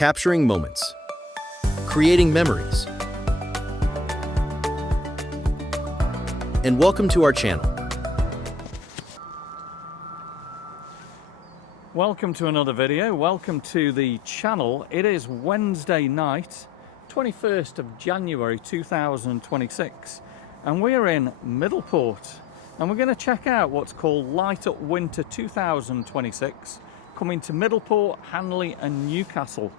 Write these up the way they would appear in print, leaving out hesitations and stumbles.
capturing moments, creating memories. And welcome to our channel. Welcome to another video. Welcome to the channel. It is Wednesday night, 21st of January 2026, and we're in Middleport, and we're going to check out what's called Lightupwinter 2026, coming to Middleport, Hanley and Newcastle.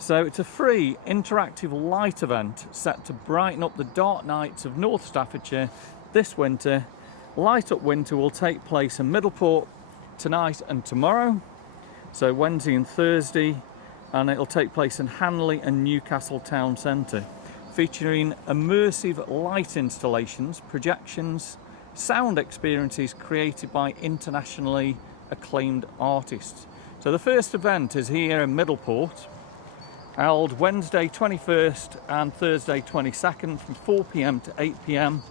So it's a free interactive light event set to brighten up the dark nights of North Staffordshire this winter. Lightupwinter will take place in Middleport tonight and tomorrow, so Wednesday and Thursday, and it'll take place in Hanley and Newcastle town centre, featuring immersive light installations, projections, sound experiences created by internationally acclaimed artists. So the first event is here in Middleport, held Wednesday 21st and Thursday 22nd from 4 p.m. to 8 p.m,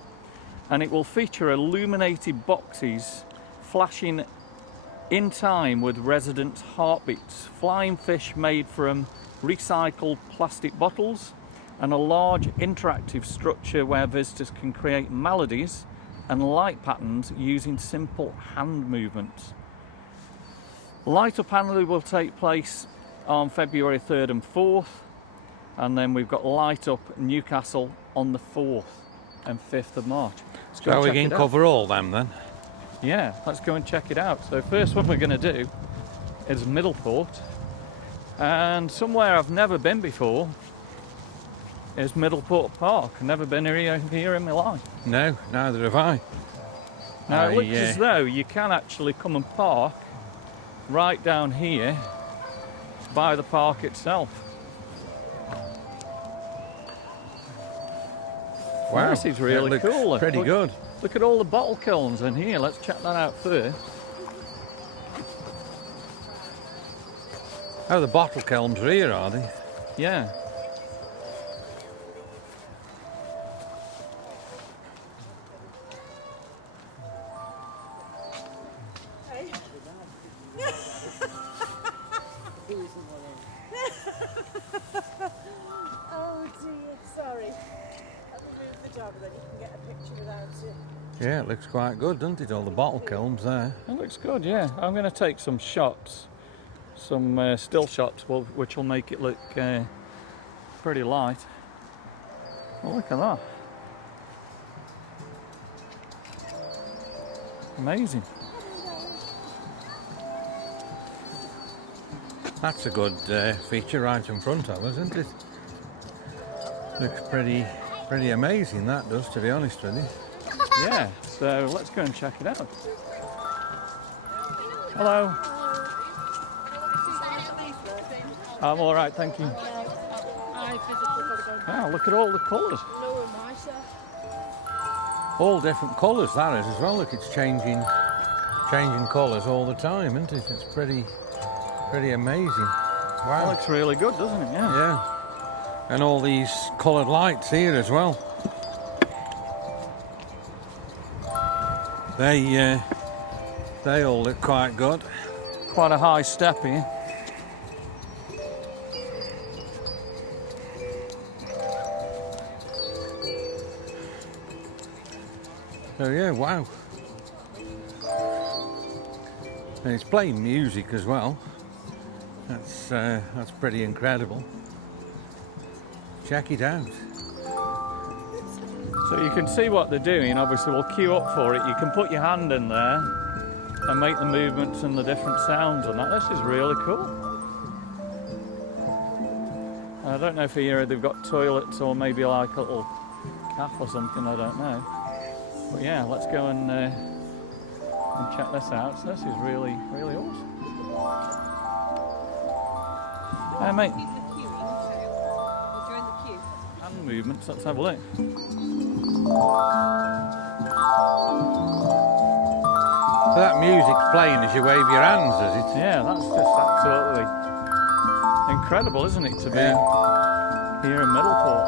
and it will feature illuminated boxes flashing in time with residents' heartbeats, flying fish made from recycled plastic bottles, and a large interactive structure where visitors can create melodies and light patterns using simple hand movements. Light Up Hanley will take place on February 3rd and 4th, and then we've got Light Up Newcastle on the 4th and 5th of March. So we can cover all them then? Yeah, let's go and check it out. So first one we're going to do is Middleport, and somewhere I've never been before is Middleport Park. I've never been here in my life. No, neither have I. Now it looks as though you can actually come and park right down here by the park itself. Wow, this is really cool. Pretty good. Look at all the bottle kilns in here. Let's check that out first. Oh, the bottle kilns are here, are they? Yeah. Oh dear, sorry. I'll remove the dog, then you can get a picture without it. Yeah, it looks quite good, doesn't it? All the bottle kilns there. It looks good, yeah. I'm going to take some shots, some still shots, which will make it look pretty light. Oh, look at that. Amazing. That's a good feature right in front of us, isn't it? Looks pretty amazing, that does, to be honest with you. Yeah, so let's go and check it out. Hello. I'm all right, thank you. Wow, look at all the colours. All different colours, that is, as well. Look, it's changing colours all the time, isn't it? It's pretty amazing. Wow. That looks really good, doesn't it? Yeah. Yeah. And all these coloured lights here as well. They all look quite good. Quite a high step here. So yeah, wow. And it's playing music as well. That's pretty incredible. Check it out. So you can see what they're doing. Obviously we'll queue up for it. You can put your hand in there and make the movements and the different sounds and that. This is really cool. I don't know if here they've got toilets or maybe like a little cafe or something, I don't know. But yeah, let's go and check this out. So this is really awesome. Mate. Hand movements, let's have a look. So that music's playing as you wave your hands, is it? Yeah, that's just absolutely incredible, isn't it, to be here in Middleport.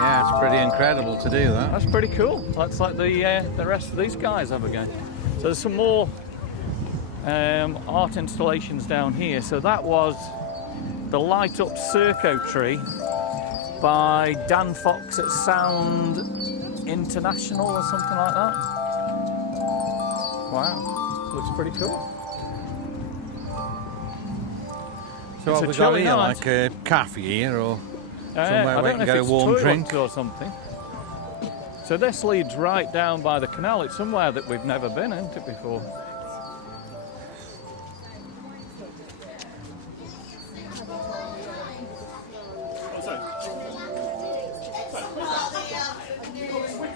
Yeah, it's pretty incredible to do that. That's pretty cool. Let's let the rest of these guys have a go. So there's some more art installations down here. So that was the Light Up Circo tree by Dan Fox at Sound International or something like that. Wow, looks pretty cool. So It's what a we got chilly here, night. like a cafe here, or somewhere I where don't you know can get if a it's warm toilets drink? or something. So this leads right down by the canal. It's somewhere that we've never been, isn't it, before?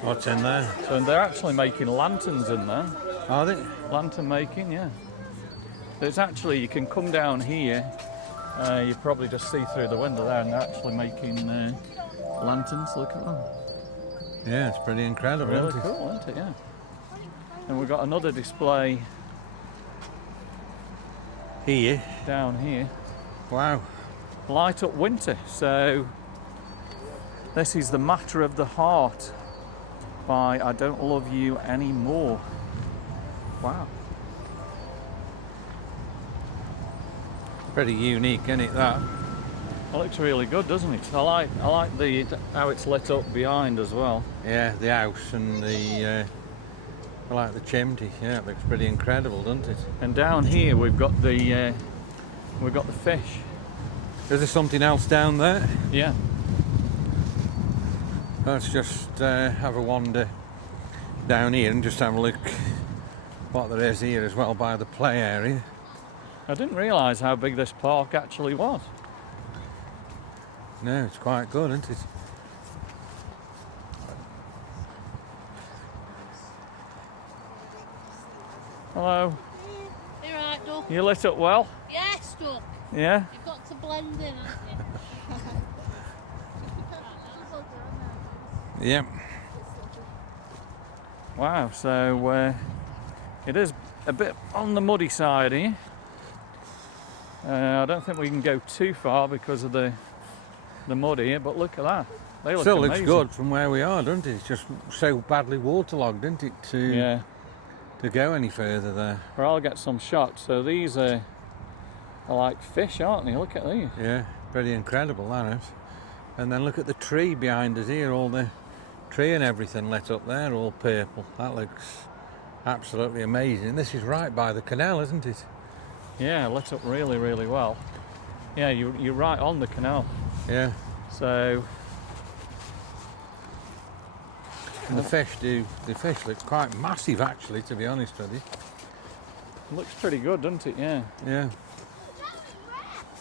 What's in there? So they're actually making lanterns in there. Are they? Lantern making, yeah. There's actually, you can come down here, you probably just see through the window there, and they're actually making lanterns. Look at them. Yeah, it's pretty incredible, Really isn't it? cool, isn't it? Yeah. And we've got another display Here. down here. Wow. Lightupwinter. So this is The Matter of the Heart by I Don't Love You Anymore. Wow. Pretty unique, isn't it, that? It looks really good, doesn't it? I like the how it's lit up behind as well. Yeah, the house and the I like the chimney. Yeah, it looks pretty incredible, doesn't it? And down here we've got the fish. Is there something else down there? Yeah. Let's just have a wander down here and just have a look what there is here as well by the play area. I didn't realise how big this park actually was. No, it's quite good, isn't it? Hello. You right, Duck? You lit up well? Yes, Duck. Yeah. You've got to blend in, haven't you? Yep. Wow. So it is a bit on the muddy side here. I don't think we can go too far because of the mud here, but look at that. They look Still amazing. looks good from where we are, doesn't it? It's just so badly waterlogged, isn't it, Yeah. to go any further there. Well, I'll get some shots. So these are like fish, aren't they? Look at these. Yeah, pretty incredible, that is. And then look at the tree behind us here, all the tree and everything lit up there, all purple. That looks absolutely amazing. This is right by the canal, isn't it? Yeah, lit up really, really well. Yeah, you're right on the canal. Yeah. So And the fish look quite massive actually, to be honest with you. it looks pretty good, doesn't it? Yeah. Yeah.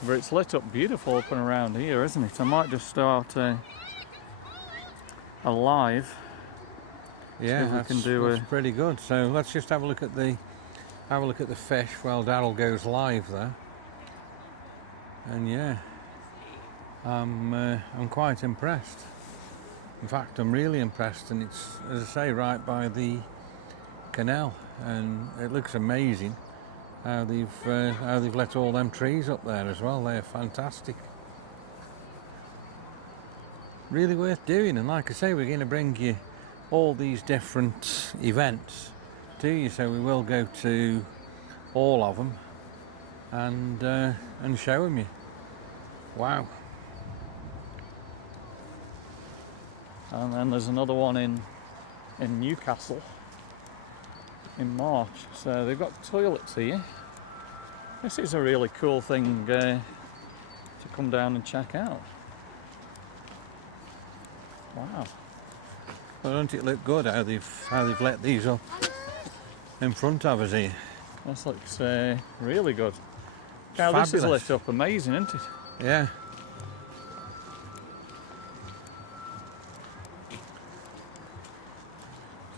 But it's lit up beautiful up and around here, isn't it? I might just start a live. Yeah, if we that's, can do that's pretty good. So let's just have a look at the fish while Daryl goes live there. And yeah, I'm quite impressed. In fact, I'm really impressed, and it's, as I say, right by the canal, and it looks amazing how they've let all them trees up there as well. They're fantastic. Really worth doing, and like I say, we're going to bring you all these different events to you, so we will go to all of them and show them you. Wow. And then there's another one in Newcastle in March. So they've got toilets here. This is a really cool thing to come down and check out. Wow. Well, don't it look good how they've let these up in front of us here? This looks really good. Now this is Fabulous. lit up amazing, isn't it? Yeah.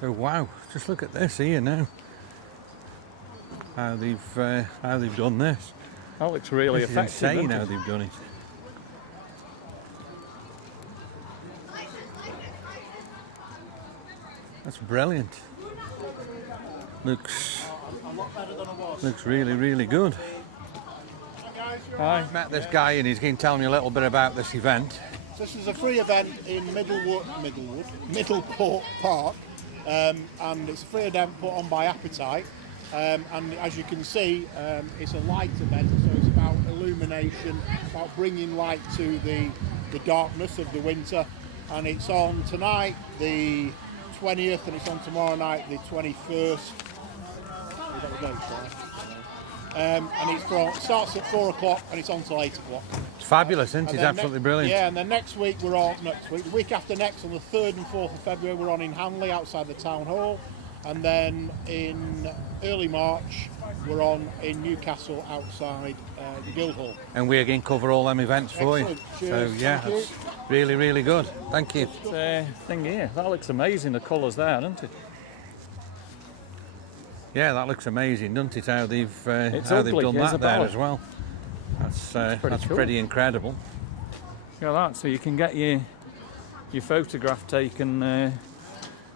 So wow, just look at this here now. How they've done this. That looks really This is effective. insane doesn't how it? they've done it. That's brilliant. Looks really, really good. Hi. Met this guy and he's going to tell me a little bit about this event. This is a free event in Middleport Park, and it's a free event put on by Appetite. and as you can see, it's a light event, so it's about illumination, about bringing light to the darkness of the winter. And it's on tonight, the 20th, and it's on tomorrow night, the 21st. We've got the dates there. And it starts at 4 o'clock and it's on till 8 o'clock. It's fabulous, isn't it? It's absolutely brilliant. Yeah, and then next week we're on, the week after next, on the 3rd and 4th of February, we're on in Hanley outside the town hall. And then in early March, we're on in Newcastle outside the Guildhall. And we again cover all them events for you. Cheers. So yeah, Thank you. that's really, really good. Thank you. Thing here, that looks amazing, the colours there, doesn't it? Yeah, that looks amazing, doesn't it? How they've It's done ugly, that there Isabella. as well. That's pretty cool. pretty incredible. Look at that, so you can get your photograph taken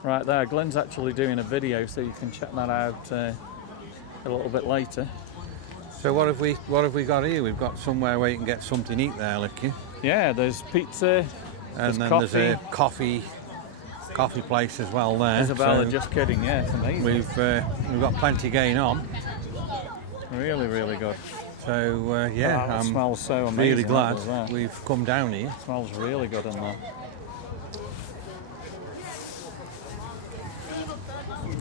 right there. Glenn's actually doing a video, so you can check that out a little bit later. So what have we got here? We've got somewhere where you can get something to eat there, look you. Yeah, there's pizza, And then coffee. there's a coffee place as well there. Isabella, So just kidding, yeah, it's amazing. we've got plenty going on. Really, really good. So yeah, That I'm smells so amazing. really that glad does that. we've come down here. Smells really good in there.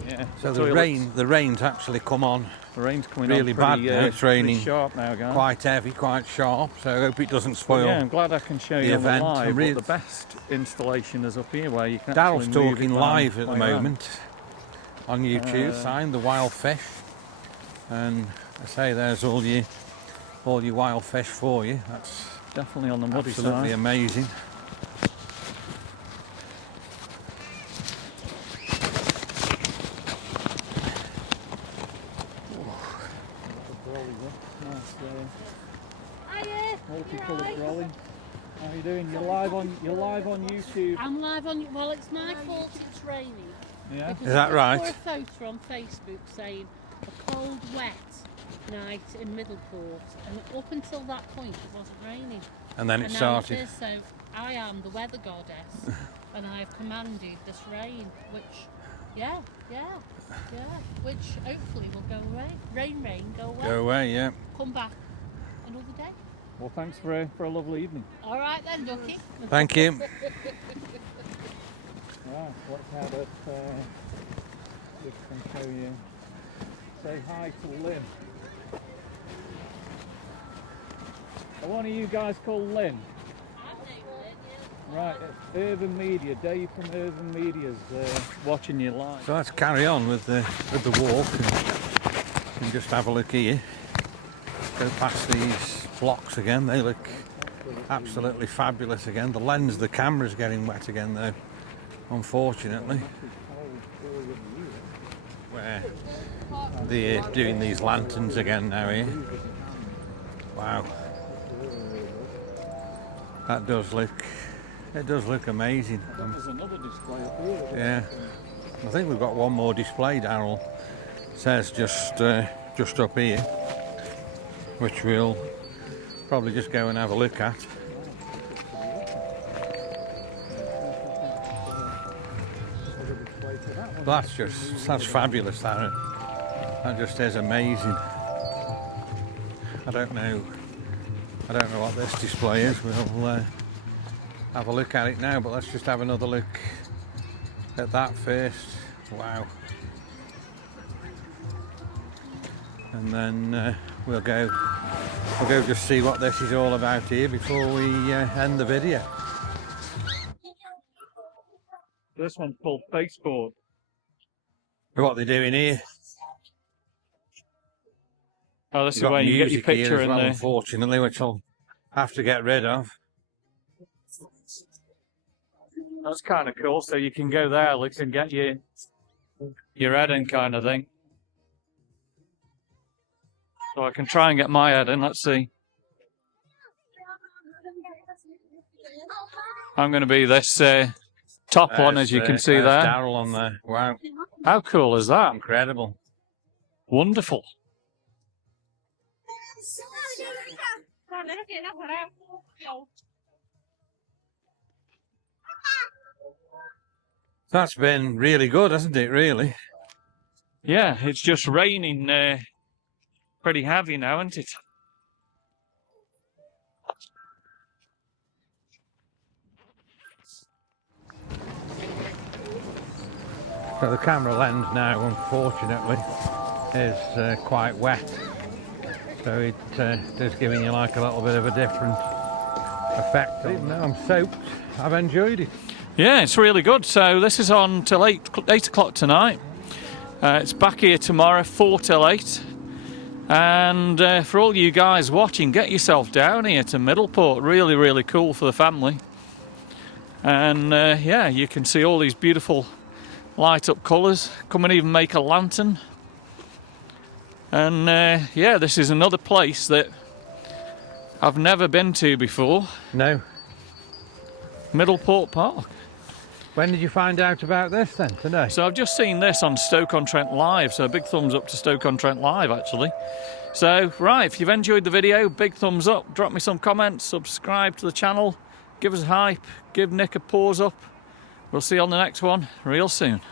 Yeah. So toilets. the rain's actually come on The rain's coming really on bad pretty, now. It's raining pretty sharp now, guys. quite heavy, quite sharp. So I hope it doesn't spoil. Yeah, I'm glad I can show the you on the event. live, I'm really- but the best installation is up here where you can Daryl's actually move talking it live at the like that. moment on YouTube. Sign the wild fish, and I say there's all your wild fish for you. That's Definitely on the muddy absolutely side. amazing. Multicoloured brolly. How you doing? You're live on YouTube. I'm live on. Well, it's my fault. It's raining. Yeah. Because Is that I right? put a photo on Facebook saying a cold, wet night in Middleport, and up until that point it wasn't raining. And then it And now started. it is, so I am the weather goddess, and I have commanded this rain, which, which hopefully will go away. Rain, go away. Go away, yeah. Come back another day. Well, thanks for a lovely evening. All right then, Ducky. Thank you. Right, let's have it. Just can show you. Say hi to Lynn. One of you guys called Lynn. Right, it's Urban Media. Dave from Urban Media's watching you live. So let's carry on with the walk and just have a look here. Go past these blocks again. They look absolutely fabulous again. The lens, the camera's getting wet again though, unfortunately. Where they're doing these lanterns again now here. Wow. That does look amazing. There's another display up here. Yeah, I think we've got one more display, Daryl says, just up here, which we'll probably just go and have a look at. That's fabulous, that just is amazing. I don't know what this display is. We'll have a look at it now, but let's just have another look at that first. Wow. And then we'll go just see what this is all about here before we end the video. This one's called Baseboard. What they're doing here. Oh, this is You've got where you get your music here picture as in well, there. unfortunately, which I'll have to get rid of. That's kind of cool. So you can go there, look, and get your head in, kind of thing. So I can try and get my head in. Let's see. I'm going to be this top one, as you can see there's there. Daryl on there. Wow, How cool is that? incredible. Wonderful. That's been really good, hasn't it, really? Yeah, it's just raining pretty heavy now, isn't it? So the camera lens now, unfortunately, is quite wet. So it is giving you like a little bit of a different effect. Even though I'm soaked, I've enjoyed it. Yeah, it's really good. So this is on till 8 o'clock tonight. It's back here tomorrow, 4 till 8. And for all you guys watching, get yourself down here to Middleport. Really, really cool for the family. And yeah, you can see all these beautiful light up colours. Come and even make a lantern. And yeah, this is another place that I've never been to before. No. Middleport Park. When did you find out about this then, today? So I've just seen this on Stoke-on-Trent Live, so big thumbs up to Stoke-on-Trent Live actually. So right, if you've enjoyed the video, big thumbs up, drop me some comments, subscribe to the channel, give us a hype, give Nick a pause up. We'll see you on the next one real soon.